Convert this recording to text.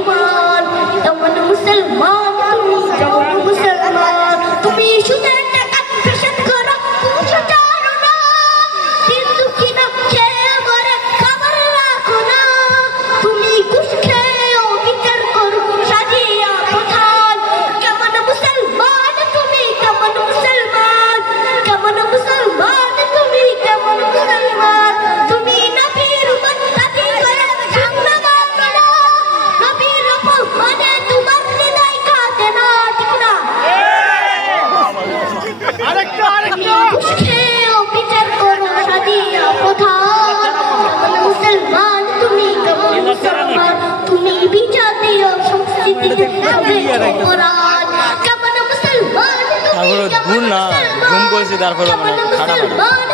বেঈমান এমন মুসলমান তুমি কেমন মুসলমান তুমি সুদের টাকা পেশাব করো পৌঁছে জানো না দিন দুঃখী না খেয়ে মরে খবর রাখো না তুমি ঘুষ খেয়েও বিচার করো সাজিয়া কোথায় কেমন মুসলমান তুমি কেমন মুসলমান কেমন মুসলমান তুমি কেমন মুসলমান তুমি নবীর উম্মতি করে ঝগড়া করো না নবীর অপমানে তোমার হৃদয় কাঁদে না ঠিক না তুমি ঘুষ খেয়েও বিচার করো সাজিয়া কোথায় কেমন মুসলমান তুমি কেমন মুসলমান তুমি বিচার দিও সংস্কৃতিতে অপরাধ কেমন মুসলমান তুমি কেমন মুসলমান কেমন মুসলমান